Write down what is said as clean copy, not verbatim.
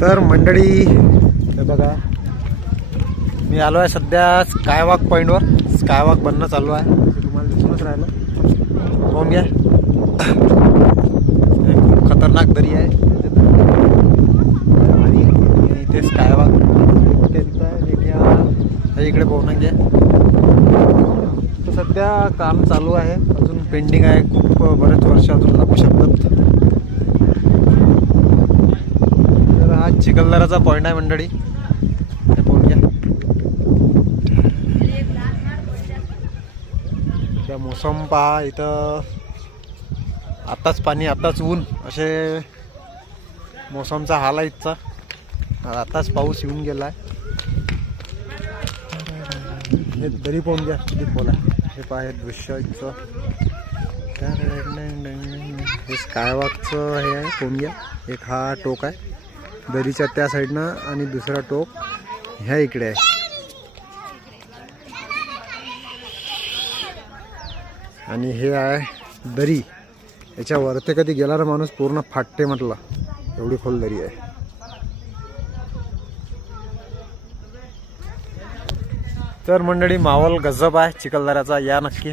तर मंडळी हे बघा, मी आलो आहे सध्या स्कायवॉक पॉईंटवर. स्कायवॉक बनणं चालू आहे, तुम्हाला दिसूनच राहिलं. पाहून घ्या, खूप खतरनाक दरी आहे आणि इथे स्कायवॉक तिथं आहे. इकडे पाहून घ्या, तर सध्या काम चालू आहे, अजून पेंडिंग आहे. खूप बरेच वर्ष अजून लागू शकतात. तर हा चिखलदराचा पॉईंट आहे मंडळी, हे पाहून घ्या. त्या मोसम पहा, इथं आताच पाणी आताच ऊन, असे मोसमचा हाल आहे इथचा. आताच पाऊस येऊन गेला आहे. हे दरी पाहून घ्या किती खोल आहे. हे पहा, हे दृश्य इथचं. हे स्कायवॉकचं हे आहे, पाहून घ्या. एक हा टोक आहे दरीच्या त्या साईडनं आणि दुसरा टोक ह्या इकडे आहे. आणि हे आहे दरी. याच्यावरती कधी गेला माणूस पूर्ण फाटते म्हटलं, एवढी खोल दरी आहे. तर मंडळी, माहोल गजब आहे चिखलदऱ्याचा, या नक्की.